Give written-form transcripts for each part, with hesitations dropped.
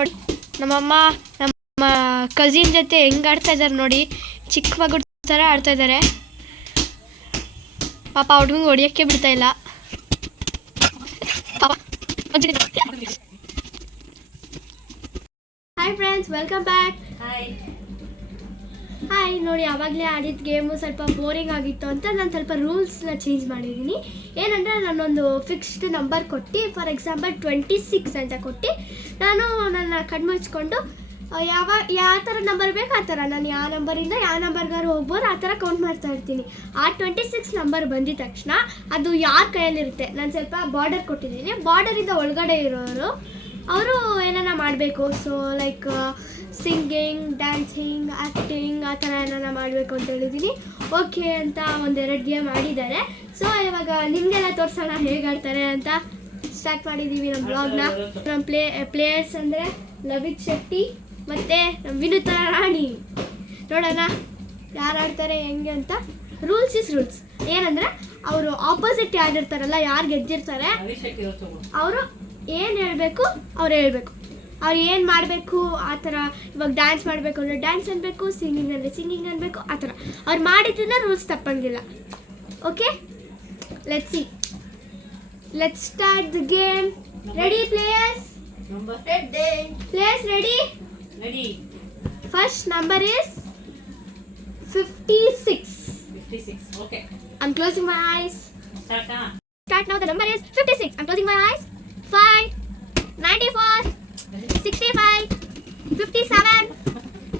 ನೋಡಿ ನಮ್ಮಮ್ಮ ನಮ್ಮ ಕಸಿನ್ ಜೊತೆ ಹೆಂಗೆ ಆಡ್ತಾ ಇದ್ದಾರೆ ನೋಡಿ, ಚಿಕ್ಕ ಮಗು ಥರ ಆಡ್ತಾ ಇದ್ದಾರೆ. ಪಾಪ ಹುಡುಗಂಗೆ ಹೊಡಿಯೋಕ್ಕೆ ಬಿಡ್ತಾ ಇಲ್ಲ. Hi friends, welcome back. Hi ನೋಡಿ, ಆವಾಗಲೇ ಆಡಿದ ಗೇಮು ಸ್ವಲ್ಪ ಬೋರಿಂಗ್ ಆಗಿತ್ತು ಅಂತ ನಾನು ಸ್ವಲ್ಪ ರೂಲ್ಸ್ನ ಚೇಂಜ್ ಮಾಡಿದ್ದೀನಿ. ಏನಂದರೆ ನಾನೊಂದು ಫಿಕ್ಸ್ಡ್ ನಂಬರ್ ಕೊಟ್ಟು, ಫಾರ್ ಎಕ್ಸಾಂಪಲ್ 26 ಅಂತ ಕೊಟ್ಟು ನಾನು ನನ್ನ ಕಣ್ಮುಚ್ಕೊಂಡು ಯಾವ ಥರ ನಂಬರ್ ಬೇಕು ಆ ಥರ ನಾನು ಯಾವ ನಂಬರಿಂದ ಯಾವ ನಂಬರ್ಗಾರು ಹೋಗ್ಬೋದು ಆ ಥರ ಕೌಂಟ್ ಮಾಡ್ತಾ ಇರ್ತೀನಿ. ಆ 26 ನಂಬರ್ ಬಂದಿದ ತಕ್ಷಣ ಅದು ಯಾರ ಕೈಯಲ್ಲಿರುತ್ತೆ, ನಾನು ಸ್ವಲ್ಪ ಬಾರ್ಡರ್ ಕೊಟ್ಟಿದ್ದೀನಿ. ಬಾರ್ಡರಿಂದ ಒಳಗಡೆ ಇರೋರು ಅವರು ಏನಾರ ಮಾಡಬೇಕು. So like singing, dancing, acting ಆ ಥರ ಏನಾರ ಮಾಡಬೇಕು ಅಂತ ಹೇಳಿದ್ದೀನಿ. ಓಕೆ ಅಂತ ಒಂದೆರಡು ಗೇಮ್ ಆಡಿದ್ದಾರೆ. ಸೊ ಇವಾಗ ನಿಮಗೆಲ್ಲ ತೋರಿಸೋಣ ಹೇಗೆ ಆಡ್ತಾರೆ ಅಂತ ಸ್ಟಾರ್ಟ್ ಮಾಡಿದ್ದೀವಿ ನಮ್ಮ ಬ್ಲಾಗ್ನ. ನಮ್ಮ ಪ್ಲೇಯರ್ಸ್ ಅಂದರೆ ಲವಿತ್ ಶೆಟ್ಟಿ ಮತ್ತು ವಿನುತಾ ರಾಣಿ. ನೋಡೋಣ ಯಾರು ಆಡ್ತಾರೆ ಹೆಂಗೆ ಅಂತ. Rules is rules. ಏನಂದರೆ ಅವರು ಆಪೋಸಿಟ್ ಯಾರಿರ್ತಾರಲ್ಲ, ಯಾರು ಗೆದ್ದಿರ್ತಾರೆ ಅವರು ಏನು ಹೇಳಬೇಕು ಅವ್ರು ಹೇಳಬೇಕು. ಅವ್ರು ಏನು ಮಾಡಬೇಕು ಆ ಥರ. ಇವಾಗ ಡ್ಯಾನ್ಸ್ ಮಾಡಬೇಕು ಅಂದರೆ ಡ್ಯಾನ್ಸ್ ಅನ್ಬೇಕು, ಸಿಂಗಿಂಗ್ ಅಂದರೆ ಸಿಂಗಿಂಗ್ ಅನ್ಬೇಕು, ಆ ಥರ ಅವ್ರು ಮಾಡಿದ್ರಿಂದ ರೂಲ್ಸ್ ತಪ್ಪಂಗಿಲ್ಲ. Okay, let's see. Let's start the game. Ready players? Players ready? Ready. First number is 56. 56. Okay. I'm closing my eyes. Start now. The number is 56. I'm closing my eyes. 5, 94, 65, 57,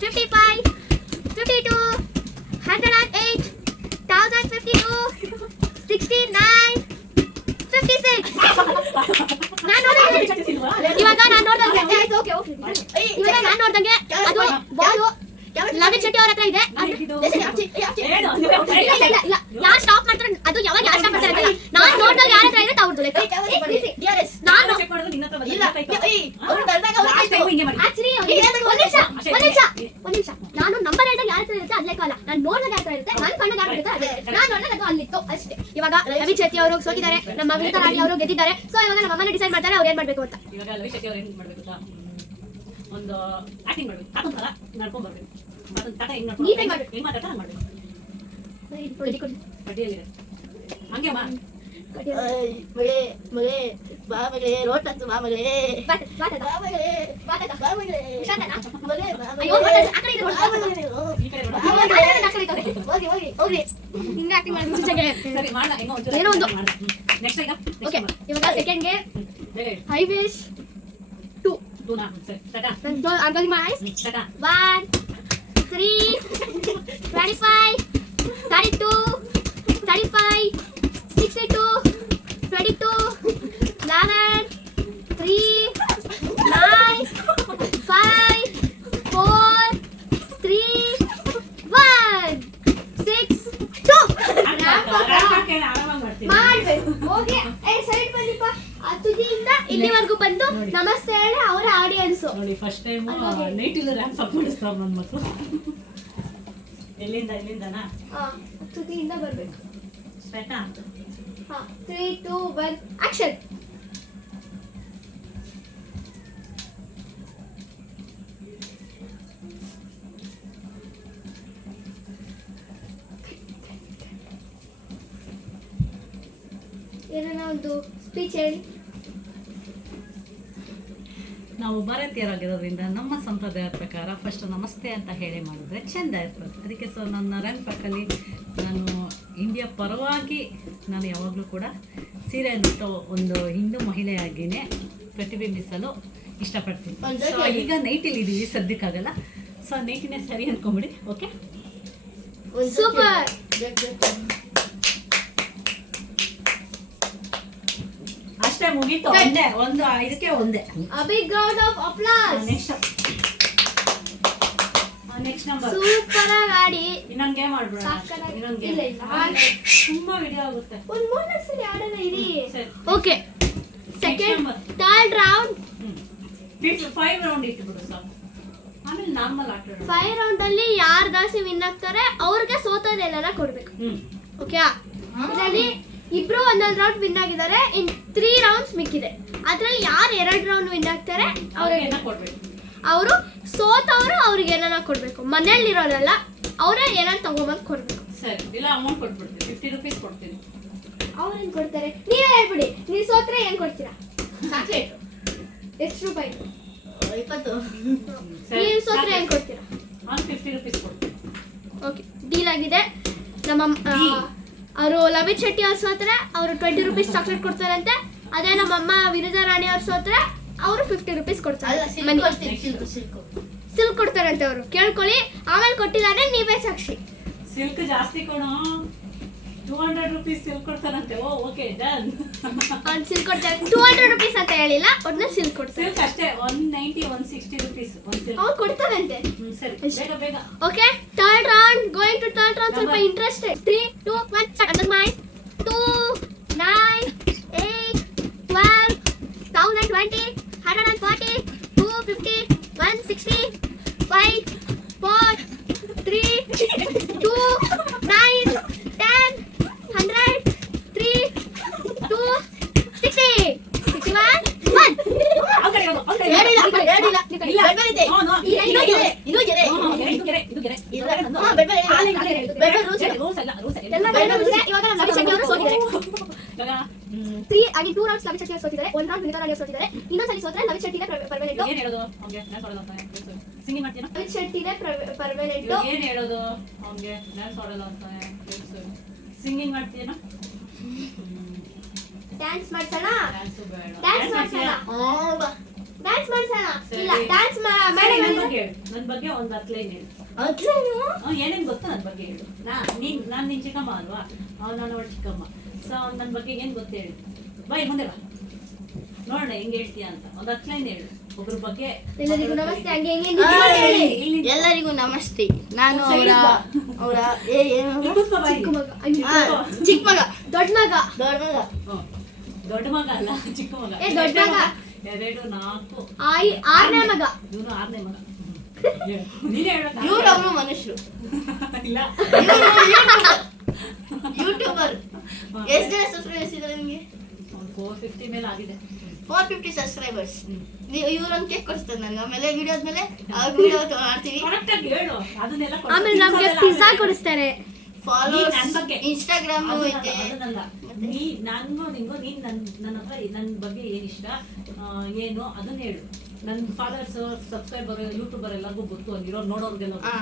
55, 52, 108, 1052, 69, 56. ಇವಾಗ ನಾನು ನೋಡ್ದಂಗೆ ಅದು ಬಾಲು ಲವಿತ್ ಶೆಟ್ಟಿ ಅವ್ರ ಹತ್ರ ಇದೆ. ಯಾರು ಸ್ಟಾಪ್ ಮಾಡ್ತಾರೆ ಅದು ಯಾವಾಗ ಯಾರು ಸ್ಟಾಪ್ ಮಾಡ್ತಾರೆ ಅಂತ ನಾನು ನೋಡ್ದಾಗ ಯಾರ ಹತ್ರ ಇರುತ್ತೆ ಅವ್ರದ್ದು. ನಾನು ನಂಬರ್ ಹೇಳಿದಾಗ ಯಾರ ಹತ್ರ ಇರುತ್ತೆ ಅದೇ ಕಾಲ, ನಾನು ನೋಡಿದಾಗ ಯಾರ ಹತ್ರ ಇರುತ್ತೆ, ನನ್ನ ಕಣ್ಣು ಯಾರ ಇರುತ್ತೆ ಅದೇ, ನಾನು ನೋಡಿದಾಗ ಅದು ಅಲ್ಲಿತ್ತು ಅಷ್ಟೇ. ಇವಾಗ ಲವಿತ್ ಶೆಟ್ಟಿ ಅವರು ಸೋತಿದ್ದಾರೆ, ನಮ್ಮ ವಿನುತಾ ರಾಣಿ ಅವರು ಗೆದ್ದಿದ್ದಾರೆ. ಸೊ ಇವಾಗ ನಮ್ಮ ಅಮ್ಮನ ಡಿಸೈಡ್ ಮಾಡ್ತಾರೆ ಅವ್ರು ಏನ್ ಮಾಡ್ಬೇಕು ಅಂತ. ಇವಾಗ ಲವಿತ್ ಶೆಟ್ಟಿ ಅವರು ಏನ್ ಮಾಡ್ಬೇಕು ಅಂತ ಒಂದು ಆಕ್ಟಿಂಗ್ ಮಾಡ್ಬೇಕು, ತಾತ ತರ ನಡ್ಕೊಂಡು ಬರ್ಬೇಕು. ತಾತ ಹೆಂಗ್ ನಡ್ಕೊಂಡು ಹೆಂಗ್ ಮಾತಾಡ್ತಾ ಹಂಗ್ ಮಾಡ್ಬೇಕು. ಬಡ್ಡಿಯಲ್ಲಿ ಹಂಗೆ ಅಮ್ಮ ಮಗಳೇ ಮಗಳೇ ಬಾ ಮಗಳೇ, ರೋಟ್ ಹತ್ತು ಬಾ ಮಗಳೇ, ಬಾ ಮಗಳೇ, ಬಾ ಮಗಳೇ, ಹೋಗಿ ಹೋಗಿ ಹೋಗಿ ಹಿಂಗೆ ಆಕ್ಟಿಂಗ್ ಮಾಡಿ ಸರಿ ಮಾಡ ಏನೋ ಒಂದು. ನೆಕ್ಸ್ಟ್ ಈಗ ಓಕೆ, ಇವಾಗ ಸೆಕೆಂಡ್ ಗೇಮ್ ಹೈ ವಿಶ್ 2 ನಾ ಸರಿ Tata. I'm closing my eyes. Tata. 1, 3, 25, 32, 35, 62, 22, 11, 3, 9, 5, 4, 3, 1, 6, 2. ಮಾಡ್ಬೇಕು. ಓಕೆ, ಸೈಡ್ ಬನ್ನಿಪ್ಪ. ತುದಿಯಿಂದ ಇಲ್ಲಿವರೆಗೂ ಬಂದು ನಮಸ್ತೆ ಹೇಳಿ ಅವರ ಆಡಿಯನ್ಸ್ ನೋಡಿ. ಫಸ್ಟ್ ಟೈಮ್ ನೈಟ್ ಇಲ್ಲ ರ್ಯಾಂಪ್ ಅಪ್ ಮಾಡಿಸ್ತಾರ ನನ್ನ ಮಕ್ಕಳು. ಎಲ್ಲಿಂದನಾ? ತುದಿಯಿಂದ ಬರಬೇಕು. ಸ್ಟಾರ್ಟಾ? 3, 2, 1 ಆಕ್ಷನ್. ಏನನ್ನ ಒಂದು ಸ್ಪೀಚ್ ಹೇಳಿ. ನಾವು ಭಾರತೀಯರಾಗಿರೋದ್ರಿಂದ ನಮ್ಮ ಸಂಪ್ರದಾಯದ ಪ್ರಕಾರ ಫಸ್ಟ್ ನಮಸ್ತೆ ಅಂತ ಹೇಳಿ ಮಾಡಿದ್ರೆ ಚೆಂದ ಇರ್ತದೆ. ಅದಕ್ಕೆ ಸೊ ನನ್ನ ರನ್ ಪಕ್ಕಲ್ಲಿ ನಾನು ಇಂಡಿಯಾ ಪರವಾಗಿ ನಾನು ಯಾವಾಗಲೂ ಕೂಡ ಸೀರೆ ಅಂತ ಒಂದು ಹಿಂದೂ ಮಹಿಳೆಯಾಗಿಯೇ ಪ್ರತಿಬಿಂಬಿಸಲು ಇಷ್ಟಪಡ್ತೀನಿ. ಸೊ ಈಗ ನೈಟಲ್ಲಿ ಇದ್ದೀವಿ, ಸದ್ಯಕ್ಕಾಗಲ್ಲ. ಸೊ ನೈಟಿನೇ ಸರಿ ಅಂದ್ಕೊಂಬಿಡಿ. Okay, super. ಅಷ್ಟೇ ಮುಗೀತು. ಒಂದೇ ಒಂದು ಇದಕ್ಕೆ ಒಂದೇ. A big round of applause. Next number super ಆಗಿ ಆಡಿ. ಇನ್ನೊಂದು ಗೇಮ್ ಆಡ್ಬಿಡೋಣ. ಇನ್ನೊಂದು ಗೇಮ್ ತುಂಬಾ ವಿಡಿಯೋ ಆಗುತ್ತೆ. ಒಂದು 3 ಸಲ ಆಡೋಣ ಇರಿ. ಸರಿ, okay. Second third round 5 round ಇಟ್ಬಿಡು ಸಾಕು. ಆಮೇಲೆ ನಾರ್ಮಲ್ ಆಟ. 5 ರೌಂಡ್ ಅಲ್ಲಿ ಯಾರು ಜಾಸ್ತಿ ವಿನ್ ಆಗ್ತಾರೆ ಅವ್ರಿಗೆ ಸೋತೋದೆಲ್ಲ ಕೊಡ್ಬೇಕು. ಓಕೆ, ಇದರಲ್ಲಿ ಇಬ್ರು ಒಂದೊಂದು ರೌಂಡ್ ವಿನ್ ಆಗಿದ್ದಾರೆ. ಇನ್ 3 ರೌಂಡ್ಸ್ ಮಿಕ್ಕಿದೆ. ಅದ್ರಲ್ಲಿ ಯಾರು 2 ರೌಂಡ್ ವಿನ್ ಆಗ್ತಾರೆ ಅವ್ರಿಗೆ ಕೊಡ್ಬೇಕು. ಅವರು ಸೋತವರು ಅವ್ರಿಗೆ ಏನಾರ ಕೊಡಬೇಕು, ಮನೆಯಲ್ಲಿರೋರೆಲ್ಲ ಅವರೇ ಏನಾರು ತಗೊಂಬಂದು ಕೊಡಬೇಕು. ಸರಿ, ಇಲ್ಲ ಅಮೌಂಟ್ ಕೊಟ್ಬಿಡ್ತೀನಿ, 50 rupees ಕೊಡ್ತೀನಿ. ಅವ್ರು ಏನು ಕೊಡ್ತಾರೆ ನೀವೇ ಹೇಳ್ಬಿಡಿ. ನೀವು ಸೋತ್ರೆ ಏನು ಕೊಡ್ತೀರಾ? ಚಾಕ್ಲೇಟ್ ಎಷ್ಟು ರೂಪಾಯಿ? 20. ನೀವು ಸೋತ್ರೆ ಏನು ಕೊಡ್ತೀರಾ? ನಾನು 50 rupees ಕೊಡ್ತೀನಿ. ಓಕೆ, ಡೀಲ್ ಆಗಿದೆ. ನಮ್ಮ ಅವರು ಲವಿತ್ ಶೆಟ್ಟಿ ಅವ್ರು ಸೋತ್ರೆ ಅವರು 20 rupees ಚಾಕ್ಲೇಟ್ ಕೊಡ್ತಾರಂತೆ. ಅದೇ ನಮ್ಮಮ್ಮ ವಿನುತಾ ರಾಣಿ ಅವ್ರು ಸೋತ್ರೆ ಅವರು 50 rupees ಕೊಡ್ತಾರೆ. ಅಲ್ಲ, ಸಿಲ್ಕ್ ಕೊಡ್ತೀನಿ, ಸಿಲ್ಕ್. ಸಿಲ್ಕ್ ಕೊಡ್ತಾರಂತೆ ಅವರು, ಕೇಳ್ಕೊಳ್ಳಿ. ಆಮೇಲೆ ಕೊಟ್ಟಿದ್ದಾರೆ, ನೀವೇ ಸಾಕ್ಷಿ. ಸಿಲ್ಕ್ ಜಾಸ್ತಿ ಕೊಡು, 200 rupees ಸಿಲ್ಕ್ ಕೊಡ್ತಾರಂತೆ. Okay done. ಅವ್ನು ಸಿಲ್ಕ್ ಕೊಡ್ತಾರೆ, 200 rupees ಅಂತ ಹೇಳಿಲ್ಲ, ಒಟ್ನ ಸಿಲ್ಕ್ ಕೊಡ್ತಾರೆ. ಸಿಲ್ಕ್ ಅಷ್ಟೇ 190 160 rupees ಒಂದು ಸಿಲ್ಕ್. ಅವ್ರು ಕೊಡ್ತಾರಂತೆ. ಸರಿ, ಬೇಗ ಬೇಗ. Okay, third round, going to third round. ಸ್ವಲ್ಪ ಇಂಟ್ರೆಸ್ಟೆಡ್. 3 2 1 under my 2 9 8 12 1020 140 250 160 5 4 3 2 9 10 100 3 2 60 61 1. ಆ ಕಡೆ ಹೋಗು, ಆ ಕಡೆ ಹೇಳಿಲ್ಲ, ಹೋಗು. ಹೇಳಿಲ್ಲ. ಇಲ್ಲ. ಬೆಡ್ಬೆಲ್ ಇದೆ. No, no. ಇನ್ನೂ ಗೆರೆ, ಇನ್ನೂ ಗೆರೆ. ಇದು ಗೆರೆ, ಇದು ಗೆರೆ. ಇಲ್ಲ. ಬೆಡ್ಬೆಲ್ ಇಲ್ಲ. ಬೆಡ್ಬೆಲ್ rules ಇದೆ. ರೂಲ್ಸ್ ಇಲ್ಲ, ರೂಲ್ಸ್ ಇಲ್ಲ. ಎಲ್ಲ ಬೆಳ್ಳ ಮುಗಿದ್ರೆ ಇವಾಗ ನಮ್ಮ ಲವಿತ್ ಶೆಟ್ಟಿ ಅವರು ಸೋತಿದ್ದಾರೆ. ಇವಾಗ 3 ಆಗಿ 2 ರೌಂಡ್ಸ್ ಲವಿತ್ ಶೆಟ್ಟಿ ಅವರು ಸೋತಿದ್ದಾರೆ, 1 ರೌಂಡ್ ವಿನುತಾ ರಾಣಿ ಅವರು ಸೋತಿದ್ದಾರೆ. ಇನ್ನೊಂದ್ಸಲಿ ಸೋತ್ರೆ ಲವಿತ್ ಶೆಟ್ಟಿನೇ ಪರ್ಮನೆಂಟ್. ಏನ್ ಹೇಳೋದು ಅವ್ನಿಗೆ? ಡ್ಯಾನ್ಸ್ ಆಡೋದು ಅಂತ ಸಿಂಗಿಂಗ್ ಮಾಡ್ತೀನಾ? ಲವಿತ್ ಶೆಟ್ಟಿನೇ ಪರ್ಮನೆಂಟ್. ಇವಾಗ ಏನ್ ಹೇಳೋದು ಅವ್ನಿಗೆ? ಡ್ಯಾನ್ಸ್ ಆಡೋದು ಅಂತ ಸಿಂಗಿಂಗ್ ಮಾಡ್ತೀನಾ? ಡ್ಯಾನ್ಸ್ ಮಾಡ್ಸೋಣ, ಡ್ಯಾನ್ಸು ಬೇಡ. ಡ್ಯಾನ್ಸ್ ಮಾಡ್ಸೋಣ, ಬಾ. ಡ್ಯಾನ್ಸ್ ಮಾಡ್ಸೋಣ. ಸರಿ. ಇಲ್ಲ, ಡ್ಯಾನ್ಸ್ ಸರಿ, ಮಾಡಿ. ನನ್ ಬಗ್ಗೆ ಹೇಳು. ನನ್ ಬಗ್ಗೆ ಒಂದ್ 10 ಲೈನ್ ಹೇಳು. ಅದ್ರೇನು? ಏನೇನ್ ಗೊತ್ತಾ ನನ್ ಬಗ್ಗೆ ಹೇಳು. ನಾನ್ ನಿನ್ ಚಿಕ್ಕಮ್ಮ ಅಲ್ವಾ? ನಾನು ಅವಳ ಚಿಕ್ಕಮ್ಮ. ಸೊ ನನ್ ಬಗ್ಗೆ ಏನ್ ಗೊತ್ತ ಹೇಳು. ಬಾ ಇಲ್ಲಿ ಮುಂದೆ ಬಾ, ನೋಡೋಣ ಹೆಂಗ್ ಹೇಳ್ತೀಯ ಅಂತ. ಒಂದ್ 10 ಲೈನ್ ಹೇಳು ಒಬ್ರ ಬಗ್ಗೆ. ಎಲ್ಲರಿಗೂ ನಮಸ್ತೆ. ಹಂಗೆ ಹಿಂಗೆ ಆ, ನಿಂತ್ಕೊಂಡು ಹೇಳಿ. ಇಲ್ಲಿಂದ. ಎಲ್ಲರಿಗೂ ನಮಸ್ತೆ. ನಾನು ಸರಿ, ಅವರ ಬಾ. ಅವರ ಏನು ಇಲ್ಲಿ ಕೂತ್ಕೋ ಬಾ ಇಲ್ಲಿ. ಚಿಕ್ಕ ಮಗ, ಅಯ್ಯೋ. ಆ, ಚಿಕ್ಕ ಮಗ, ದೊಡ್ಡ ಮಗ. ದೊಡ್ಡ ಮಗ. ಹ್ಮ್. ದೊಡ್ಡ ಮಗ ಅಲ್ಲ, ಚಿಕ್ಕ ಮಗ. ಏ, ದೊಡ್ಡ ಮಗ. 2 4 ಆರನೇ ಮಗ. ಇವನು 6ನೇ ಮಗ. ನೀನೇ ಹೇಳು. ಇವ್ರು ಅವರು ಮನುಷ್ಯರು, ಇಲ್ಲ. ಯೂಟ್ಯೂಬರ್. ಎಷ್ಟು ಜನ ಸಬ್ಸ್ಕ್ರೈಬರ್ಸ್ ಇದ್ದಾರೆ ನಿಮಗೆ? 450 ಮೇಲೆ ಆಗಿದೆ. 450 ಸಬ್ಸ್ಕ್ರೈಬರ್ಸ್. ಇವ್ರೊಂದು ಕೇಕ್ ಕೊಡಿಸ್ತಾರೆ ನನಗೆ. ಆಮೇಲೆ ವಿಡಿಯೋ ಆದ್ಮೇಲೆ ವಿಡಿಯೋ ಮಾಡ್ತೀವಿ. ಕರೆಕ್ಟ್ ಆಗಿ ಹೇಳು. ಅದನ್ನೆಲ್ಲ ಕೊಡು. ಆಮೇಲೆ ನಮ್ಗೆ ಪಿಜ್ಜಾ ಕೊಡಿಸ್ತಾರೆ. ಫಾಲೋವರ್ಸ್ ನನ್ ಬಗ್ಗೆ. ಇನ್ಸ್ಟಾಗ್ರಾಮ್ ಇದೆ. ಅದನ್ನಲ್ಲ. ನಿಂಗು ನೀನ್ ನನ್ನ ಹತ್ರ ನನ್ನ ಬಗ್ಗೆ ಏನ್ ಇಷ್ಟ ಏನು ಅದನ್ನ ಹೇಳು. ನನ್ನ ಫಾಲೋವರ್ಸ್ ಸಬ್ಸ್ಕ್ರೈಬರ್ ಯೂಟ್ಯೂಬರ್ ಎಲ್ಲರಿಗೂ ಗೊತ್ತು, ಅಲ್ಲಿರೋ ನೋಡೋರ್ಗೆಲ್ಲ ಆ,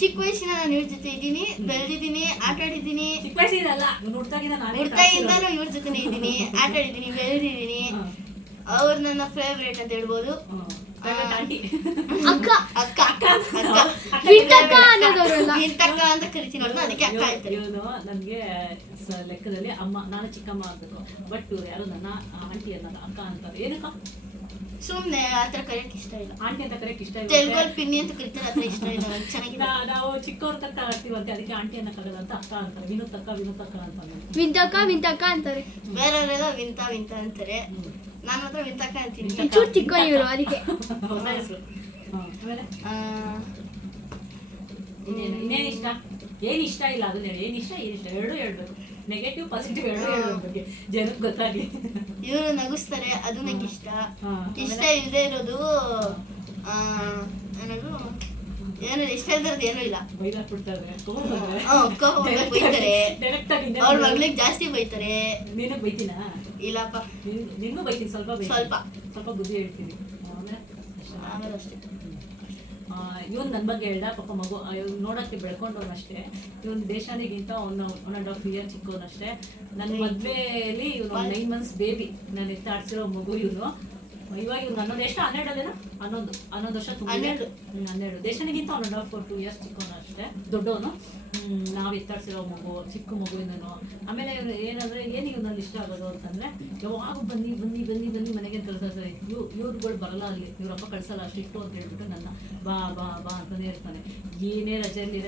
ಚಿಕ್ಕ ವಯಸ್ಸಿನ ನಾನು ಇವ್ರ ಜೊತೆ ಇದ್ದೀನಿ, ಬೆಳೆದಿದ್ದೀನಿ, ಆಟ ಆಡಿದ್ದೀನಿ. ಚಿಕ್ಕ ವಯಸ್ಸಿನಲ್ಲ, ಹುಡ್ತಾಗಿಂದ ನಾನು ಹುಡ್ತಾಯಿಂದಲೂ ಇವ್ರ ಜೊತೆನೇ ಇದ್ದೀನಿ, ಆಟ ಆಡಿದ್ದೀನಿ, ಬೆಳೆದಿದ್ದೀನಿ. ಅವ್ರು ನನ್ನ ಫೇವ್ರೇಟ್ ಅಂತ ಹೇಳ್ಬೋದು. ಆಂಟಿ ಅಕ್ಕ, ಅಕ್ಕ ಅಕ್ಕ ವಿಂಟಕ್ಕ ಅನ್ನೋದವ್ರಲ್ಲ. ವಿಂಟಕ್ಕ ಅಂತ ಕರಿತೀನಿ ಅವ್ರನ್ನ, ಅದಕ್ಕೆ ಅಕ್ಕ ಹೇಳ್ತಾರೆ. ಇವನು ನನಗೆ ಲೆಕ್ಕದಲ್ಲಿ ಅಮ್ಮ, ನಾನು ಚಿಕ್ಕಮ್ಮ ಆಗ್ಬೇಕು. ಬಟ್ ಇವ್ರು ಯಾರು ನನ್ನ ಆಂಟಿ ಅನ್ನೋದು, ಅಕ್ಕ ಅಂತಾರೆ. ಏನಕ್ಕ? ಸುಮ್ನೆ ಆತರ ಕರೆಯಕ್ ಇಷ್ಟ ಇಲ್ಲ. ಆಂಟಿ ಅಂತ ಕರೆಯಕ್ಕೆ ಇಷ್ಟ ಇಲ್ಲ. ತೆಲುಗಲ್ಲಿ ಪಿನ್ನಿ ಅಂತ ಕರಿತಾರೆ, ಆತರ ಇಷ್ಟ ಇಲ್ಲ ನಂಗೆ. ಚೆನ್ನಾಗಿದೆ. ನಾವು ಚಿಕ್ಕವ್ರ ತಕ್ಕ ಆಡ್ತೀವಂತೆ, ಅದಕ್ಕೆ ಆಂಟಿ ಅನ್ನಕ್ಕಾಗಲ್ಲ ಅಂತ ಅಕ್ಕ ಅಂತಾರೆ. ವಿನೋದ್ ಅಕ್ಕ ಅಂತ. ವಿಂಟಕ್ಕ ವಿಂಟಕ್ಕ ಅಂತಾರೆ. ಬೇರೆಯವರೆಲ್ಲ ವಿಂತ ವಿಂತ ಅಂತಾರೆ, ನಾನು ಮಾತ್ರ ವಿಂತಕ್ಕ ಅಂತೀನಿ. ಒಂಚೂರು ಚಿಕ್ಕ ಇವರು, ಅದಕ್ಕೆ. ಹೊಸ ಹೆಸರು. ಆಮೇಲೆ ಆ, ಇನ್ನೇನು ಇಷ್ಟ? ಏನ್ ಇಷ್ಟ ಇಲ್ಲ ಅದನ್ನ ಹೇಳಿ. ಏನ್ ಇಷ್ಟ ಎರಡು ಹೇಳ್ಬೇಕು. ನೆಗೆಟಿವ್ ಪಾಸಿಟಿವ್ ಎರಡು ಹೇಳೋ ಬಗ್ಗೆ ಜನಕ್ಕೆ ಗೊತ್ತಾಗ್ಲಿ. ಇವರು ನಗಿಸ್ತಾರೆ, ಅದು ನಂಗೆ ಇಷ್ಟ. ಹಾ. ಇಷ್ಟ ಇಲ್ಲದೆ ಇರೋದು ಏನದು, ಏನು ಇಷ್ಟ ಇಲ್ದಿರೋದು ಏನೂ ಇಲ್ಲ. ಬೈದಾಕ್ಬಿಡ್ತಾರೆ, ಕೋಪ ಬೈತಾರೆ, ಡೈರೆಕ್ಟ್ ಆಗಿ ಅವ್ರ ಮಗಳಿಗೆ ಜಾಸ್ತಿ ಬೈತಾರೆ. ನೀನು ಬೈತೀನ? ಇಲ್ಲಪ್ಪ, ನಿನ್ಗೂ ಬೈತೀನಿ, ಸ್ವಲ್ಪ ಸ್ವಲ್ಪ. ಸ್ವಲ್ಪ ಬುದ್ಧಿ ಹೇಳ್ತೀನಿ. ಆಮೇಲೆ ಆಮೇಲೆ ಅಷ್ಟೇ. ಇವನು ನನ್ನ ಬಗ್ಗೆ ಹೇಳ್ದ. ಪಾಪ ಮಗು ಇವ್ನು ನೋಡೋಕ್ಕೆ ಬೆಳ್ಕೊಂಡವನು ಅಷ್ಟೇ. ಇವನು ದೇಶಾನಿಗಿಂತ 1.5 year ಚಿಕ್ಕವನಷ್ಟೇ. ನನ್ನ ಮದುವೆಯಲ್ಲಿ ಇವನು 9 months ಬೇಬಿ, ನಾನು ಎತ್ತಾಡ್ಸಿರೋ ಮಗು ಇವನು. ಇವಾಗ ಇವ್ನು ಅನ್ನೋದು ಎಷ್ಟು 12 11 ವರ್ಷ ತುಂಬ. 12 ದೇಶನಿಗಿಂತ 1.5 2 years ಚಿಕ್ಕವನು ಅಷ್ಟೇ, ದೊಡ್ಡವನು. ನಾವು ಎತ್ತಾಡ್ಸಿರೋ ಮಗು, ಚಿಕ್ಕ ಮಗು ಇನ್ನೂ. ಆಮೇಲೆ ಇವ್ರು ಏನಂದ್ರೆ ಏನು ಇವನಲ್ಲಿ ಇಷ್ಟ ಆಗೋದು ಅಂತಂದ್ರೆ, ಯಾವಾಗ ಬನ್ನಿ ಬನ್ನಿ ಬನ್ನಿ ಬನ್ನಿ ಮನೆಗೆ ಕಳ್ಸೋದು. ಇವ್ರುಗಳು ಬರಲ್ಲ, ಅಲ್ಲಿ ಇವ್ರಪ್ಪ ಕಳ್ಸಲ್ಲ, ಅಷ್ಟಿಟ್ಟು ಅಂತ ಹೇಳ್ಬಿಟ್ಟು ನನ್ನ ಬಾ ಬಾ ಬಾ ಅಂತಾನೆ ಇರ್ತಾನೆ. ಏನೇ ರಜೆಯಲ್ಲಿ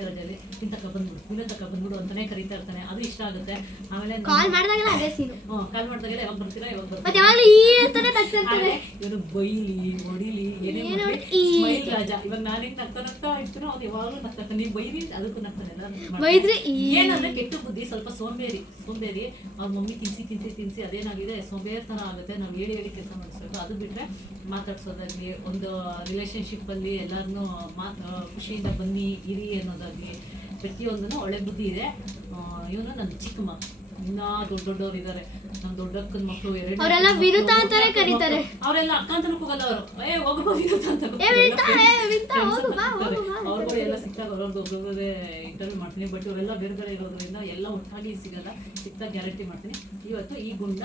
ಇಂತಕ್ಕ ಬಂದ್ಬಿಡು ಅಂತಾನೆ ಕರೀತಾ ಇರ್ತಾನೆ. ಅದು ಇಷ್ಟ ಆಗುತ್ತೆ. ಆಮೇಲೆ ಕಾಲ್ ಮಾಡಿದಾಗೆಲ್ಲ ಅದೇ ಸೀನು. ಕಾಲ್ ಮಾಡಿದಾಗೆಲ್ಲ ಯಾವಾಗ ಬರ್ತೀರಾ ಯಾವಾಗ ಮತ್ತೆ ಬರ್ತೀರಾ. ಯಾವಾಗಲೂ ಈ ಅಂತಾನೆ ತಗ್ಸಿರ್ತಾರೆ. ಇವರು ಬೈಲಿ ಹೊಡಿಲಿ ಏನೇ ಏನೋ ಮಾಡ್ಲಿ, ಈ smile ರಾಜ. ಇವಾಗ ನಾನು ಹಿಂಗೆ ನಗ್ತಾ ಇರ್ತೀನೋ ಅವ್ನು ಯಾವಾಗಲೂ ನಗ್ತಾ ನೀವು ಬೈರಿ ಅದಕ್ಕೂ ನಗ್ತಾನೆ. ಬೈದ್ರಿ ಏನಂದ್ರೆ ಕೆಟ್ಟ ಬುದ್ಧಿ, ಸ್ವಲ್ಪ ಸೋಂಬೇರಿ ಅವ್ರ ಮಮ್ಮಿ ತಿನ್ಸಿ ಅದೇನಾಗಿದೆ ಸೋಂಬೇರಿ ಥರ ಆಗುತ್ತೆ. ನಾವು ಹೇಳಿ ಕೆಲಸ ಮಾಡಿಸ್ಬೇಕು. ಅದು ಬಿಟ್ಟರೆ ಮಾತಾಡ್ಸೋದಾಗಲಿ, ಒಂದು ರಿಲೇಷನ್ಶಿಪ್ಪಲ್ಲಿ ಎಲ್ಲರನ್ನೂ ಖುಷಿಯಿಂದ ಬನ್ನಿ ಇರಿ ಅನ್ನೋದಾಗಲಿ ಪ್ರತಿಯೊಂದೂ ಒಳ್ಳೆ ಬುದ್ಧಿ ಇದೆ. ಇವನು ನನ್ನ ಚಿಕ್ಕ ಮಗ, ಇನ್ನೂ ದೊಡ್ಡವ್ರು ಇದ್ದಾರೆ. ನಮ್ಮ ದೊಡ್ಡಕ್ಕನ ಮಕ್ಕಳು ಅವರೆಲ್ಲ ವಿನುತ ಅಂತಾನೆ ಕರೀತಾರೆ. ಅವರೆಲ್ಲ ಅಕ್ಕ ಅಂತಾನು ಕೂಗಲ್ಲ ಅವರು. ಹೋಗಪ್ಪ ವಿನುತ ಅಂತ ಅವ್ರಿಗೂ ಎಲ್ಲ ಸಿಕ್ಕಾಗ ಅವ್ರವ್ರದ್ದು ಇಂಟರ್ವ್ಯೂ ಮಾಡ್ತೀನಿ. ಬಟ್ ಇವರೆಲ್ಲ ಬೇರೆ ಇರೋದ್ರಿಂದ ಎಲ್ಲ ಒಟ್ಟಾಗಿ ಸಿಗಲ್ಲ. ಸಿಕ್ಕಾಗ ಗ್ಯಾರಂಟಿ ಮಾಡ್ತೀನಿ. ಇವತ್ತು ಈ ಗುಂಡ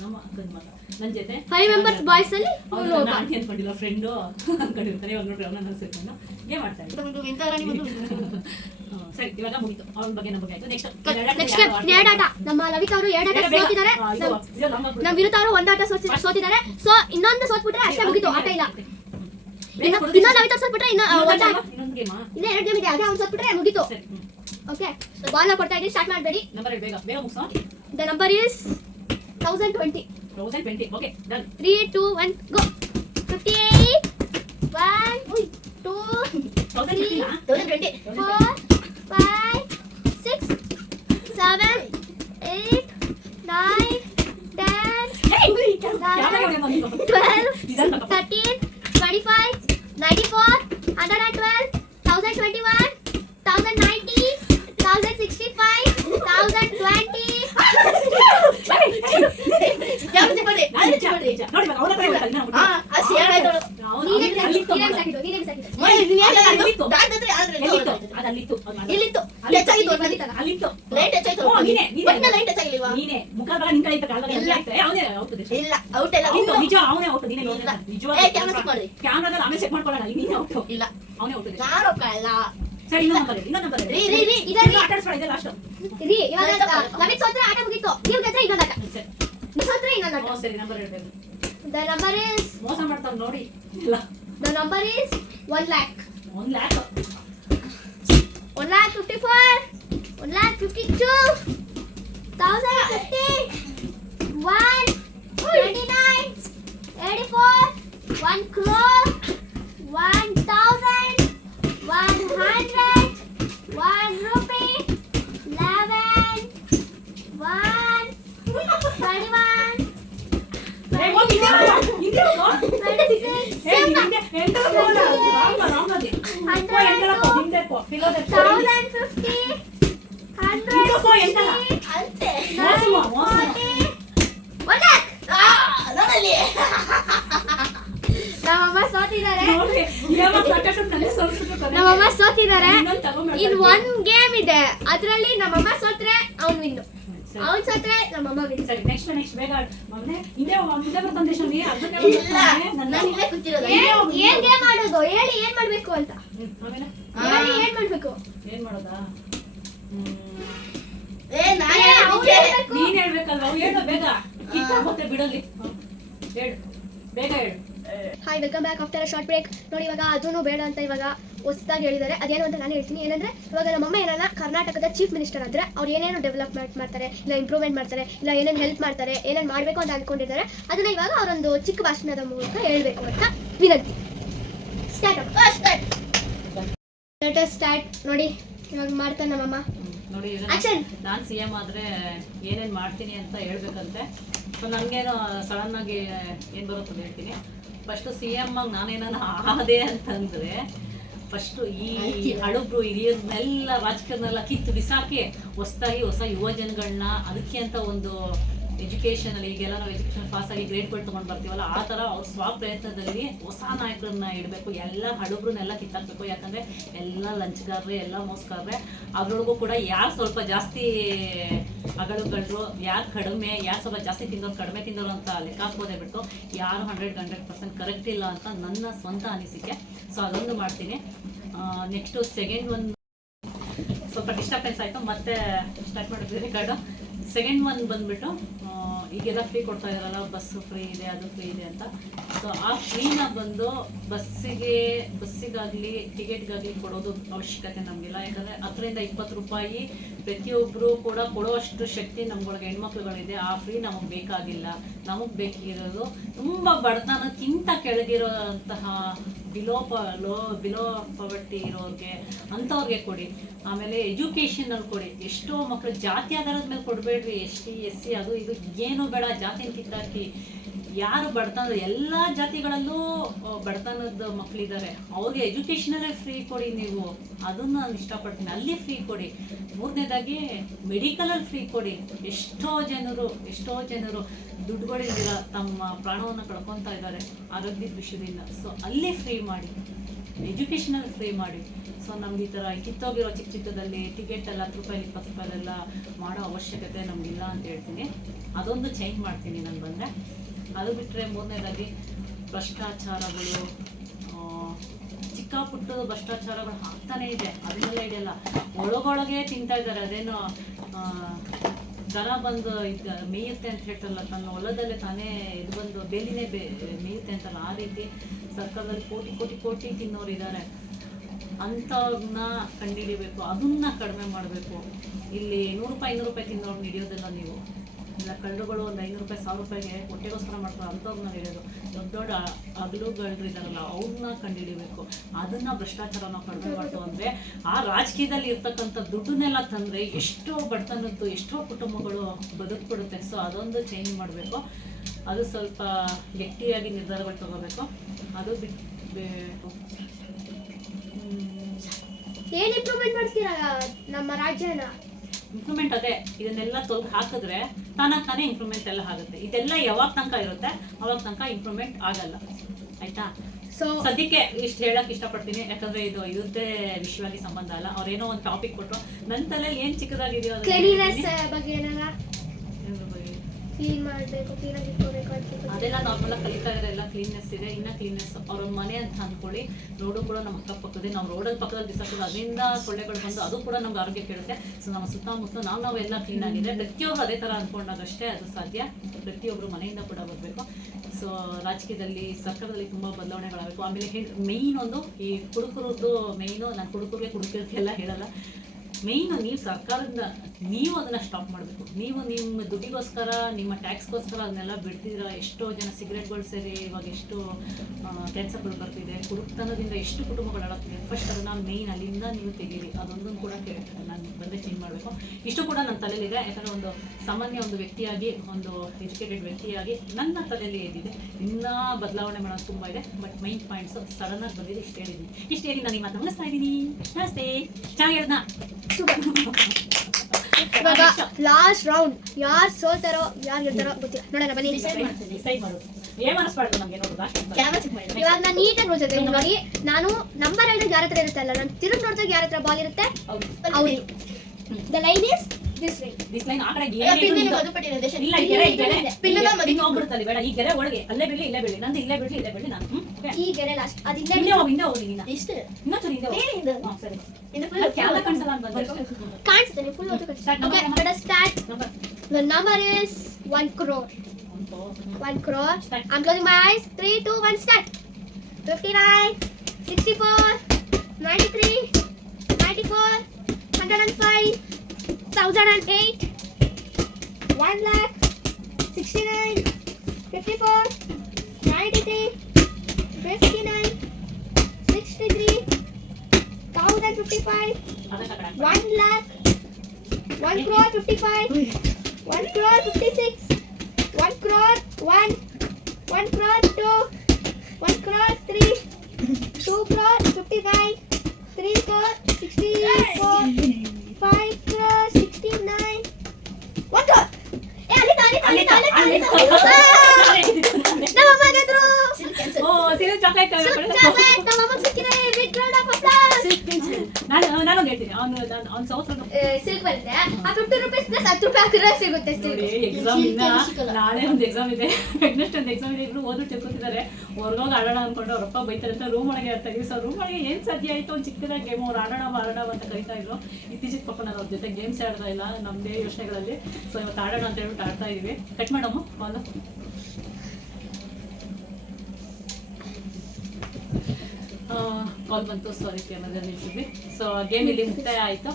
ನಮ್ಮ ಅಕ್ಕನ ಮಗ ನನ್ನ ಜೊತೆ 5 ಮೆಂಬರ್ಸ್ ಬಾಯ್ಸ್ ಅಲ್ಲಿ ಆಂಟಿ ಅನ್ಕೊಂಡಿಲ್ಲ, ಫ್ರೆಂಡು ಅನ್ಕೊಂಡಿರ್ತಾರೆ. ಇವಾಗ ನೋಡ್ರಿ ಅವನ್ನ ಸೇರ್ಕೊಂಡು ಏನ್ ಮಾಡ್ತಾ ಇದ್ದಾರೆ. ಸರಿ, ಇವಾಗ ಮುಗಿತು ಅವ್ರ ಬಗ್ಗೆ ನಮ್ಮ ಬಗ್ಗೆ ಆಯ್ತು. ನೆಕ್ಸ್ಟ್ ಎರಡು ಆಟ. ನಮ್ಮ ಲವಿತ್ ಅವರು 2 ಆಟ ಸೋತಿದ್ದಾರೆ, ನಮ್ಮ ವಿರುದ್ಧ ಅವರು 1 ಆಟ ಸೋತಿದ್ದಾರೆ. ಸೊ ಇನ್ನೊಂದು ಸೋತ್ಬಿಟ್ರೆ ಅಷ್ಟೇ ಮುಗಿತು, ಆಟ ಇಲ್ಲ. ಇನ್ನೊಂದು ಲವಿತ್ ಅವ್ರು ಸೋತ್ಬಿಟ್ರೆ ಇನ್ನೊಂದು ಗೇಮ್ ಇದೆ, ಅದೇ ಅವ್ನು ಸೋತ್ಬಿಟ್ರೆ ಮುಗಿತು. ಓಕೆ, ಬಾಲ್ ಕೊಡ್ತಾ ಇದ್ದೀನಿ, ಸ್ಟಾರ್ಟ್ ಮಾಡಬೇಡಿ. The number is 1020. Okay, done. 3 2 1 go. 58 1 2 3 4 5 6 7 8 9 10 11 12 13 25 94 112 1021 1090 1065 1020. The number is ಮೋಸ ಮಾಡ್ತಾವ್ ನೋಡಿ. The number is 1 lakh. 1 lakh. 1,54,000, 1,52,000, 1,050, 129, 84, 1 crore, 1,000, 100, 1 rupee, 11, 1, 31, ನಮ್ಮಮ್ಮ ಸೋತಿದ್ದಾರೆ. ಇನ್ 1 ಗೇಮ್ ಇದೆ, ಅದ್ರಲ್ಲಿ ನಮ್ಮಮ್ಮ ಸೋತ್ರೆ ಅವ್ನು ವಿನ್ನು, ಅವ್ನು ಸೋತ್ರೆ ನಮ್ಮಮ್ಮ ವಿನ್. ಸರಿ, ನೆಕ್ಸ್ಟ್ ಬೇಗ ಮಗನೇ. ಹಿಂದೆ ಬಂದೇಶ ನೀ ಅದನ್ನೇ ಏನ್ ಗೇಮ್ ಆಡೋದು ಹೇಳಿ, ಏನ್ ಮಾಡ್ಬೇಕು ಅಂತ ಆಮೇಲೆ ಹೇಳಿ, ಏನ್ ಮಾಡ್ಬೇಕು, ಏನ್ ಮಾಡೋದಾ? ಹೇಳ್ಬೇಕು. ನೀನ್ ಹೇಳ್ಬೇಕಲ್ವಾ? ಅವು ಹೇಳು ಬೇಗ, ಕಿತ್ತಾಗುತ್ತೆ ಬಿಡಲ್ಲಿ. ಹೇಳು ಬೇಗ ಹೇಳು. Hi, welcome back after short break. ನೋಡಿ, ಇವಾಗ ಅದೂ ಬೇಡ ಅಂತ ಇವಾಗ ಹೊಸದಾಗಿ ಹೇಳಿದ್ದಾರೆ. ಅದೇನು ಅಂತ ನಾನು ಹೇಳ್ತೀನಿ. ಏನಂದರೆ, ಇವಾಗ ನಮ್ಮಮ್ಮ ಏನಾರ ಕರ್ನಾಟಕದ ಚೀಫ್ ಮಿನಿಸ್ಟರ್ ಆದರೆ ಅವ್ರು ಏನೇನು ಡೆವಲಪ್ಮೆಂಟ್ ಮಾಡ್ತಾರೆ, ಇಲ್ಲ ಇಂಪ್ರೂವ್ಮೆಂಟ್ ಮಾಡ್ತಾರೆ, ಇಲ್ಲ ಏನೇನು ಹೆಲ್ಪ್ ಮಾಡ್ತಾರೆ, ಏನೇನು ಮಾಡಬೇಕು ಅಂತ ಅಂದ್ಕೊಂಡಿದ್ದಾರೆ, ಅದನ್ನು ಇವಾಗ ಅವರೊಂದು ಚಿಕ್ಕ ಭಾಷಣದ ಮೂಲಕ ಹೇಳಬೇಕು ಅಂತ ವಿನಂತಿ. ಸ್ಟಾರ್ಟ್ ನೋಡಿ, ಇವಾಗ ಮಾಡ್ತಾರೆ ನಮ್ಮಮ್ಮ. ನೋಡಿ, ನಾನು CM ಆದರೆ ಏನೇನು ಮಾಡ್ತೀನಿ ಅಂತ ಹೇಳ್ಬೇಕಂತೆ. ಸೊ ನನಗೇನು ಸಡನ್ ಆಗಿ ಏನು ಬರುತ್ತದೆ ಹೇಳ್ತೀನಿ. ಫಸ್ಟು CM ಆಗಿ ನಾನೇನಾನ ಆದೆ ಅಂತಂದರೆ, ಫಸ್ಟು ಈ ಹಳುಬ್ರು ಹಿರಿಯರನ್ನೆಲ್ಲ ರಾಜಕೀಯನೆಲ್ಲ ಕಿತ್ತು ಬಿಸಾಕಿ ಹೊಸದಾಗಿ ಹೊಸ ಯುವ ಜನಗಳನ್ನ ಅದಕ್ಕೆ ಅಂತ ಒಂದು ಎಜುಕೇಷನಲ್ಲಿ, ಈಗೆಲ್ಲ ನಾವು ಎಜುಕೇಷನ್ ಪಾಸಾಗಿ ಗ್ರೇಡ್ ಕೊಟ್ಟು ತೊಗೊಂಡು ಬರ್ತೀವಲ್ಲ, ಆ ಥರ ಅವ್ರ ಸ್ವಪ್ರಯತ್ನದಲ್ಲಿ ಹೊಸ ನಾಯಕರನ್ನ ಇಡಬೇಕು. ಎಲ್ಲ ಹಡುಬ್ರನ್ನೆಲ್ಲ ಕಿತ್ತಾಕಬೇಕು. ಯಾಕಂದರೆ ಎಲ್ಲ ಲಂಚಗಾರರೇ, ಎಲ್ಲ ಮೋಸಗಾರರೇ. ಅದರೊಳಗೂ ಕೂಡ ಯಾರು ಸ್ವಲ್ಪ ಜಾಸ್ತಿ ಅಗಳುಗಳ್ರು, ಯಾರು ಕಡಿಮೆ, ಯಾರು ಸ್ವಲ್ಪ ಜಾಸ್ತಿ ತಿನ್ನೋರು, ಕಡಿಮೆ ತಿನ್ನೋರು ಅಂತ ಲೆಕ್ಕ ಹಾಕೋದೇ ಬಿಟ್ಟು ಯಾರು 100% ಕರೆಕ್ಟ್ ಇಲ್ಲ ಅಂತ ನನ್ನ ಸ್ವಂತ ಅನಿಸಿಕೆ. ಸೊ ಅದೊಂದು ಮಾಡ್ತೀನಿ. ನೆಕ್ಸ್ಟು ಸೆಕೆಂಡ್ ಒಂದು ಸ್ವಲ್ಪ ಡಿಸ್ಟರ್ಬೆನ್ಸ್ ಆಯಿತು, ಮತ್ತೆ ಸ್ಟಾರ್ಟ್ ಮಾಡಿದ್ವಿ ರೆಕಾರ್ಡು. ಸೆಕೆಂಡ್ ಒನ್ ಬಂದುಬಿಟ್ಟು ಈಗೆಲ್ಲ ಫ್ರೀ ಕೊಡ್ತಾ ಇದಾರಲ್ಲ, ಬಸ್ಸು ಫ್ರೀ ಇದೆ, ಅದು ಫ್ರೀ ಇದೆ ಅಂತ. ಸೊ ಆ ಫ್ರೀನ ಬಂದು ಬಸ್ಸಿಗಾಗಲಿ ಟಿಕೆಟ್ಗಾಗಲಿ ಕೊಡೋದು ಅವಶ್ಯಕತೆ ನಮಗಿಲ್ಲ. ಯಾಕಂದರೆ 10-20 ರೂಪಾಯಿ ಪ್ರತಿಯೊಬ್ಬರು ಕೂಡ ಕೊಡುವಷ್ಟು ಶಕ್ತಿ ನಮ್ಗಳಿಗೆ ಹೆಣ್ಮಕ್ಳುಗಳಿದೆ. ಆ ಫ್ರೀ ನಮಗೆ ಬೇಕಾಗಿಲ್ಲ. ನಮಗೆ ಬೇಕಿರೋದು ತುಂಬ ಬಡತನಕ್ಕಿಂತ ಕೆಳಗಿರೋಂತಹ ಬಿಲೋ ಪವರ್ಟಿ ಇರೋರಿಗೆ, ಅಂಥವ್ರಿಗೆ ಕೊಡಿ. ಆಮೇಲೆ ಎಜುಕೇಷನಲ್ಲಿ ಕೊಡಿ. ಎಷ್ಟೋ ಮಕ್ಕಳು ಜಾತಿ ಆಧಾರದ ಮೇಲೆ ಕೊಡಬೇಡ್ರಿ. ST SC ಅದು ಇದು ಏನು ಬೇಡ, ಜಾತಿನ ಕಿತ್ತಾಕಿ. ಯಾರು ಬಡತನದ ಎಲ್ಲ ಜಾತಿಗಳಲ್ಲೂ ಬಡತನದ ಮಕ್ಕಳಿದ್ದಾರೆ, ಅವ್ರಿಗೆ ಎಜುಕೇಷನಲ್ಲೇ ಫ್ರೀ ಕೊಡಿ ನೀವು. ಅದನ್ನು ನಾನು ಇಷ್ಟಪಡ್ತೀನಿ, ಅಲ್ಲಿ ಫ್ರೀ ಕೊಡಿ. ಮೂರನೇದಾಗಿ ಮೆಡಿಕಲಲ್ಲಿ ಫ್ರೀ ಕೊಡಿ. ಎಷ್ಟೋ ಜನರು ದುಡ್ಡುಗಳಿದ್ದೀರ ತಮ್ಮ ಪ್ರಾಣವನ್ನು ಕಳ್ಕೊತಾ ಇದ್ದಾರೆ ಆರೋಗ್ಯದ ವಿಷಯದಿಂದ. ಸೊ ಅಲ್ಲಿ ಫ್ರೀ ಮಾಡಿ, ಎಜುಕೇಷನಲ್ಲಿ ಫ್ರೀ ಮಾಡಿ. ಸೊ ನಮ್ಗೆ ಈ ಥರ ಕಿತ್ತೋಗಿರೋ ಚಿಕ್ಕದಲ್ಲಿ ಟಿಕೆಟ್ ಎಲ್ಲ 10 ರೂಪಾಯಿ 20 ರೂಪಾಯಿಲೆಲ್ಲ ಮಾಡೋ ಅವಶ್ಯಕತೆ ನಮಗಿಲ್ಲ ಅಂತ ಹೇಳ್ತೀನಿ. ಅದೊಂದು ಚೇಂಜ್ ಮಾಡ್ತೀನಿ ನಾನು ಬಂದರೆ. ಅದು ಬಿಟ್ಟರೆ ಮೂರನೇದಾಗಿ ಭ್ರಷ್ಟಾಚಾರಗಳು, ಚಿಕ್ಕ ಪುಟ್ಟ ಭ್ರಷ್ಟಾಚಾರಗಳು ಆಗ್ತಾನೇ ಇದೆ. ಅದನ್ನೆಲ್ಲ ಇದೆಯಲ್ಲ ಒಳಗೊಳಗೆ ತಿಂತಾ ಇದ್ದಾರೆ. ಅದೇನೋ ದನ ಬಂದು ಈಗ ಮೇಯುತ್ತೆ ಅಂತ ಹೇಳ್ತಾರಲ್ಲ, ತನ್ನ ಹೊಲದಲ್ಲೇ ತಾನೇ ಇದು ಬಂದು ಬೇಲಿನೇ ಮೇಯುತ್ತೆ ಅಂತಲ್ಲ, ಆ ರೀತಿ ಸರ್ಕಾರದಲ್ಲಿ ಕೋಟಿ ತಿನ್ನೋರಿದ್ದಾರೆ. ಅಂಥವ್ರನ್ನ ಕಂಡುಹಿಡಿಬೇಕು, ಅದನ್ನ ಕಡಿಮೆ ಮಾಡಬೇಕು. ಇಲ್ಲಿ 100 ರೂಪಾಯಿ 200 ರೂಪಾಯಿ ತಿನ್ನೋರ್ನ ಹಿಡಿಯೋದಿಲ್ಲ ನೀವು. ಇಲ್ಲ ಕಳ್ಳರುಗಳು ಒಂದು 500 ರೂಪಾಯಿ 1000 ರೂಪಾಯಿಗೆ ಹೊಟ್ಟೆಗೋಸ್ಕರ ಮಾಡ್ತಾರೆ, ಅಂಥವ್ರನ್ನ ಹಿಡಿಯೋದು. ದೊಡ್ಡ ಹಗಲುಗಳಿದಾರಲ್ಲ ಅವ್ರನ್ನ ಕಂಡುಹಿಡಿಬೇಕು. ಅದನ್ನ ಭ್ರಷ್ಟಾಚಾರನ ಕಡಿಮೆ ಮಾಡ್ತು ಅಂದರೆ ಆ ರಾಜಕೀಯದಲ್ಲಿ ಇರ್ತಕ್ಕಂಥ ದುಡ್ಡನ್ನೆಲ್ಲ ತಂದರೆ ಎಷ್ಟೋ ಬಡತನದ್ದು ಎಷ್ಟೋ ಕುಟುಂಬಗಳು ಬದುಕ್ಬಿಡುತ್ತೆ. ಸೊ ಅದೊಂದು ಚೇಂಜ್ ಮಾಡಬೇಕು. ಅದು ಸ್ವಲ್ಪ ಗಟ್ಟಿಯಾಗಿ ನಿರ್ಧಾರಗಳು ತಗೋಬೇಕು. ಅದು ಬಿಟ್ಟು ಏನು ಇಂಪ್ರೂವ್ಮೆಂಟ್ ಮಾಡ್ತೀರಾ ನಮ್ಮ ರಾಜ್ಯನ? ಇಂಪ್ರೂವ್ಮೆಂಟ್ ಅದೇ, ಇದನ್ನೆಲ್ಲ ತೊಳೆದು ಹಾಕಿದ್ರೆ ತಾನೇ ಇಂಪ್ರೂವ್ಮೆಂಟ್ ಎಲ್ಲ ಆಗುತ್ತೆ. ಇದೆಲ್ಲ ಯಾವಾಗ ತನಕ ಇರುತ್ತೆ ಅವಾಗ ತನಕ ಇಂಪ್ರೂವ್ಮೆಂಟ್ ಆಗಲ್ಲ. ಆಯ್ತಾ? ಸೊ ಸದ್ಯಕ್ಕೆ ಇಷ್ಟು ಹೇಳಕ್ ಇಷ್ಟಪಡ್ತೀನಿ. ಯಾಕಂದ್ರೆ ಇದೇ ವಿಷಯವಾಗಿ ಸಂಬಂಧ ಅಲ್ಲ. ಅವ್ರೇನೋ ಒಂದು ಟಾಪಿಕ್ ಕೊಟ್ಟರು, ನನ್ನ ತಲೆಯಲ್ಲಿ ಏನು ಚಿಕ್ಕದಾಗಿದೆಯೋ ಕ್ಲೀನಿನೆಸ್ ಬಗ್ಗೆ ಏನಾರ ಕ್ಲೀನ್ ಮಾಡಬೇಕು, ಕ್ಲೀನಾಗಿ ಇಟ್ಕೋಬೇಕು ಅಂತ ಅದೆಲ್ಲ ನಾರ್ಮಲಾಗಿ ಕಲಿತಾ ಇದ್ದಾರೆ. ಎಲ್ಲ ಕ್ಲೀನ್ನೆಸ್ ಇದೆ. ಇನ್ನ ಕ್ಲೀನ್ನೆಸ್ ಅವ್ರ ಮನೆ ಅಂತ ಅಂದ್ಕೊಳ್ಳಿ. ರೋಡು ಕೂಡ ನಮ್ಮ ಅಕ್ಕಪಕ್ಕದೇ, ನಾವು ರೋಡಲ್ಲಿ ಪಕ್ಕದಲ್ಲಿ ಬಿಸಾಕೋದು, ಅದರಿಂದ ಸೊಳ್ಳೆಗಳು ಬಂದು ಅದು ಕೂಡ ನಮ್ಗೆ ಆರೋಗ್ಯ ಕೇಳುತ್ತೆ. ಸೊ ನಮ್ಮ ಸುತ್ತಮುತ್ತ ನಾವೆಲ್ಲ ಕ್ಲೀನ್ ಆಗಿದೆ. ಪ್ರತಿಯೊಬ್ಬರು ಅದೇ ಥರ ಅಂದ್ಕೊಂಡಾಗಷ್ಟೇ ಅದು ಸಾಧ್ಯ. ಪ್ರತಿಯೊಬ್ಬರು ಮನೆಯಿಂದ ಕೂಡ ಬರಬೇಕು. ಸೊ ರಾಜಕೀಯದಲ್ಲಿ ಸರ್ಕಾರದಲ್ಲಿ ತುಂಬ ಬದಲಾವಣೆಗಳಾಗಬೇಕು. ಆಮೇಲೆ ಮೇಯ್ನ್ ಒಂದು ಈ ಕುಡುಕರದ್ದು ಮೇಯ್ನು, ನಾನು ಕುಡುಕರಿಗೆಲ್ಲ ಹೇಳಲ್ಲ. ಮೇಯ್ನು ನೀವು ಸರ್ಕಾರದಿಂದ ನೀವು ಅದನ್ನು ಸ್ಟಾಪ್ ಮಾಡಬೇಕು. ನೀವು ನಿಮ್ಮ ದುಡ್ಡಿಗೋಸ್ಕರ, ನಿಮ್ಮ ಟ್ಯಾಕ್ಸ್ಗೋಸ್ಕರ ಅದನ್ನೆಲ್ಲ ಬಿಡ್ತಿದ್ದೀರ. ಎಷ್ಟೋ ಜನ ಸಿಗರೇಟ್ಗಳು ಸೇರಿ ಇವಾಗ ಎಷ್ಟು ಕ್ಯಾನ್ಸರ್ಗಳು ಬರ್ತಿದೆ. ಕುಡುಕ್ತನದಿಂದ ಎಷ್ಟು ಕುಟುಂಬಗಳು ಹಾಳಾಗ್ತಿದೆ. ಫಸ್ಟ್ ಅದನ್ನು ಮೇಯ್ನ್ ಅಲ್ಲಿಂದ ನೀವು ತೆಗೀರಿ. ಅದೊಂದನ್ನು ಕೂಡ ನಾನು ಬಂದೇ ಚೇಂಜ್ ಮಾಡಬೇಕು. ಇಷ್ಟು ಕೂಡ ನನ್ನ ತಲೆಯಲ್ಲಿದೆ. ಯಾಕಂದರೆ ಒಂದು ಸಾಮಾನ್ಯ ಒಂದು ವ್ಯಕ್ತಿಯಾಗಿ, ಒಂದು ಎಜುಕೇಟೆಡ್ ವ್ಯಕ್ತಿಯಾಗಿ ನನ್ನ ತಲೆಯಲ್ಲಿ ಏನಿದೆ, ಇನ್ನೂ ಬದಲಾವಣೆ ಮಾಡೋದು ತುಂಬ ಇದೆ. ಬಟ್ ಮೈನ್ ಪಾಯಿಂಟ್ಸು ಸಡನ್ನಾಗಿ ಬಂದಿದೆ. ಇಷ್ಟು ಹೇಳಿ ನಾನು ಈ ಮಾತು ಮುಗಿಸ್ತಾ ಇದ್ದೀನಿ. ನಮಸ್ತೆ. ಚೆನ್ನಾಗಿ ಹೇಳ್ದ. ಇವಾಗ ಲಾಸ್ಟ್ ರೌಂಡ್ ಯಾರು ಸೋಲ್ತಾರೋ ಯಾರು ಗೆಲ್ತಾರೋ ಗೊತ್ತಿಲ್ಲ. ನೋಡೋಣ ಬನ್ನಿ. ಡಿಸೈಡ್ ಮಾಡೋದು ಏನು ಅನಿಸ್ಬಾರ್ದು ನಮಗೆ. ನೋಡು ಇವಾಗ ನಾನು ನೀಟಾಗಿ ರೂಲ್ಸ್ ಹೇಳ್ತೀನಿ ನೋಡಿ. ನಾನು ನಂಬರ್ ಹೇಳಿದಾಗ ಯಾರ ಹತ್ರ ಇರುತ್ತೆ ಅಲ್ಲ, ನಾನು ತಿರುಗಿ ನೋಡಿದಾಗ ಯಾರ ಹತ್ರ ಬಾಲ್ ಇರುತ್ತೆ ಅವ್ರು. The line is this way. This line ಆ ಕಡೆ ಇಲ್ಲ, ಈ ಗೆರೆ ಹೋಗ್ಬಿಡುತ್ತಲ್ಲಿ. ಬೇಡ, ಈ ಗೆರೆ ಒಳಗೆ ಅಲ್ಲೇ ಬಿಡ್ಲಿ ಇಲ್ಲೇ ಬಿಡ್ಲಿ, ನಂದು ಇಲ್ಲೇ ಬಿಡ್ಲಿ ನಾನು. ಈ ಗೆರೆ ಲಾಸ್ಟ್. ಅದಿಂದ ಹಿಂದೆ ಹೋಗಿ ನೀನು ಇಷ್ಟು ಇನ್ನೊಂದು ಹಿಂದೆ ಹೋಗಿ. ಸರಿ, ಕ್ಯಾಲ ಕಾಣಿಸಲ್ಲ ಅಂತ ಬಂದು ಕಾಣಿಸುತ್ತೆ. ನೀವು ಫುಲ್ ಓದು okay. Start. The number is 1 crore. 1 crore. I'm closing my eyes. 3, 2, 1, start. 59, 64, 93, 94, 105, 1008, 1 lakh, 69, 54, 93, 59, 63, 1055, 1 lakh, 1 crore 55, 1 crore 56, 1 crore 1, 1 crore 2, 1 crore 3, 2 crore 59, 3 crore 64, 5 crore 69, 1 crore. ನಮ್ಮಮ್ಮ ಗೆದ್ರು. ಓ ಸೀರೆ ಚಾಕ್ಲೇಟ್ ಚಾಕ್ಲೇಟ್ ನಮ್ಮಮ್ಮ ಸಿಕ್ಕಿದೆ. Big round of applause. ನಾನೊಂದು ಹೇಳ್ತೀನಿ, ಅವ್ನು ಸೌತ್ ಸಿಲ್ಕ್ ಬರುತ್ತೆ. ಆ 50 rupees plus 10 ರೂಪಾಯಿ ಹಾಕಿದ್ರೆ ಸಿಗುತ್ತೆ ನೋಡಿ. silk. ಎಕ್ಸಾಮ್ ಇಂದ ನಾಳೆ ಒಂದು ಎಕ್ಸಾಮ್ ಇದೆ, ನೆಕ್ಸ್ಟ್ ಒಂದು ಎಕ್ಸಾಮ್ ಇದೆ. ಇಬ್ರು ಓದು ತಿಳ್ಕೊತಿದ್ದಾರೆ. ಹೊರಗೋಗಿ ಆಡೋಣ ಅಂದ್ಕೊಂಡು ಅವ್ರಪ್ಪ ಬೈತಾರೆ ಅಂತ ರೂಮ್ ಒಳಗೆ ಇರ್ತಾ ಇದೀವಿ. ಸೊ ರೂಮ್ ಒಳಗೆ ಏನು ಸಾಧ್ಯ ಆಯಿತು, ಒಂದು ಚಿಕ್ಕದಾಗಿ ಗೇಮ್ ಅವ್ರು ಆಡೋಣ ಅಂತ ಕರಿತಾ ಇದ್ರು. ಇತ್ತೀಚೆಗೆ ಪಾಪ ನಾನು ಅವ್ರ ಜೊತೆ ಗೇಮ್ಸ್ ಆಡ್ತಾ ಇಲ್ಲ ನಮ್ಮದೇ ಯೋಚನೆಗಳಲ್ಲಿ. ಸೊ ಇವತ್ತು ಆಡೋಣ ಅಂತ ಹೇಳ್ಬಿಟ್ಟು ಆಡ್ತಾ ಇದೀವಿ. ಕಟ್ ಮಾಡಮ್ಮ ಕಾಲು. ಕಾಲ್ ಬಂತು, ಸಾರಿ ಕ್ಯಾಮರಾ ನಿಲ್ಸಿದ್ವಿ. ಸೊ ಗೇಮ್ ಇಲ್ಲಿ ಮುಕ್ತಾಯ ಆಯಿತು.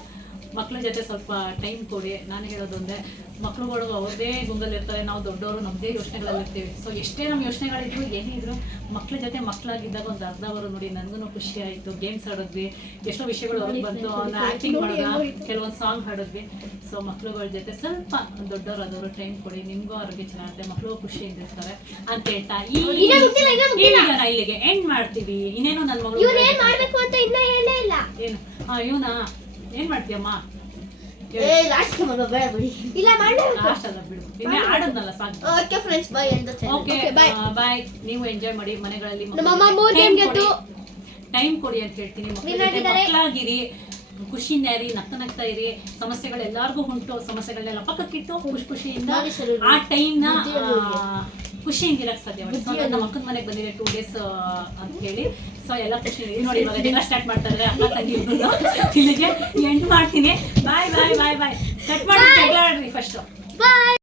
ಮಕ್ಕಳ ಜೊತೆ ಸ್ವಲ್ಪ ಟೈಮ್ ಕೊಡಿ. ನಾನು ಹೇಳೋದು ಒಂದೇ, ಮಕ್ಳುಗಳು ಅವ್ರದ್ದೇ ಗುಂಗಲ್ಲಿ ಇರ್ತಾರೆ, ನಾವು ದೊಡ್ಡವರು ನಮ್ಮದೇ ಯೋಚನೆಗಳಲ್ಲಿ ಇರ್ತೀವಿ. ಸೊ ಎಷ್ಟೇ ನಮ್ಮ ಯೋಚನೆಗಳಿದ್ರು ಏನೇ ಇದ್ರು ಮಕ್ಳ ಜೊತೆ ಮಕ್ಕಳಾಗಿದ್ದಾಗ ಒಂದು ಅರ್ಧ ಅವರು ನೋಡಿ ನನಗೂ ಖುಷಿ ಆಯಿತು. ಗೇಮ್ಸ್ ಆಡಿದ್ವಿ, ಎಷ್ಟೋ ವಿಷಯಗಳು ಅವ್ರಿಗೆ ಬಂತು, ಅವ್ನ ಆ್ಯಕ್ಟಿಂಗ್ ಮಾಡಿದ, ಕೆಲವೊಂದು ಸಾಂಗ್ ಹಾಡಿದ್ವಿ. ಸೊ ಮಕ್ಳುಗಳ ಜೊತೆ ಸ್ವಲ್ಪ ದೊಡ್ಡವರಾದವರು ಟೈಮ್ ಕೊಡಿ, ನಿಮಗೂ ಆರೋಗ್ಯ ಚೆನ್ನಾಗುತ್ತೆ, ಮಕ್ಕಳು ಖುಷಿಯಿಂದ ಇರ್ತಾರೆ ಅಂತ ಹೇಳ್ತಾ ಈ ವಿಡಿಯೋನ ಇಲ್ಲಿಗೆ ಎಂಡ್ ಮಾಡ್ತೀವಿ. ಇನ್ನೇನು ನನ್ನ ಮಗಳು ಇವ್ರು ಏನ್ ಮಾಡ್ಬೇಕು ಅಂತ ಇನ್ನ ಹೇಳೇ ಇಲ್ಲ. ಏನು ಇವನಾ ಏನ್ ಮಾಡ್ತೀಯಮ್ಮ? ಲಾಸ್ಟ್ ಮಗ ಬೇಡ ಬಿಡಿ. ಇಲ್ಲ ಮಾಡ್ಬೇಕು. ಲಾಸ್ಟ್ ಅಲ್ಲ ಬಿಡು, ಇನ್ನೇ ಆಡೋದಲ್ಲ ಸಾಕು. ಓಕೆ ಫ್ರೆಂಡ್ಸ್, ಬಾಯ್ ಅಂತ ಓಕೆ bye. ಬಾಯ್. ನೀವು ಎಂಜಾಯ್ ಮಾಡಿ ಮನೆಗಳಲ್ಲಿ. ನಮ್ಮಮ್ಮ 3 ಗೇಮ್ ಗೆದ್ದು ಟೈಮ್ ಕೊಡಿ ಅಂತ ಹೇಳ್ತೀನಿ. ಮಕ್ಕಳಾಗಿರಿ, ಖುಷಿಯಿಂದ ಇರಿ, ನಗ್ತಾ ಇರಿ. ಸಮಸ್ಯೆಗಳು ಎಲ್ಲರಿಗೂ ಉಂಟು, ಸಮಸ್ಯೆಗಳನ್ನೆಲ್ಲ ಪಕ್ಕಕ್ಕಿಟ್ಟು ಖುಷಿಯಿಂದ ಆ ಟೈಮ್ನ ಖುಷಿಯಿಂದ ಇರಕ್ಕೆ ಸಾಧ್ಯ ಮಾಡಿ. ಸೊ ನನ್ನ ಮಕ್ಕಳ ಮನೆಗೆ ಬಂದಿದೆ 2 days ಅಂತ ಹೇಳಿ. ಸೊ ಎಲ್ಲ ಖುಷಿ ನೋಡಿ. ಇವಾಗ ದಿನ ಸ್ಟಾರ್ಟ್ ಮಾಡ್ತಾ ಇದ್ದಾರೆ ಅಕ್ಕ ತಂಗಿ ಇಬ್ಬರು. ಇಲ್ಲಿಗೆ ಎಂಡ್ ಮಾಡ್ತೀನಿ. ಬಾಯ್ ಬಾಯ್ ಬಾಯ್ ಬಾಯ್. ಕಟ್ ಮಾಡಿ ಫಸ್ಟ್. ಬಾಯ್.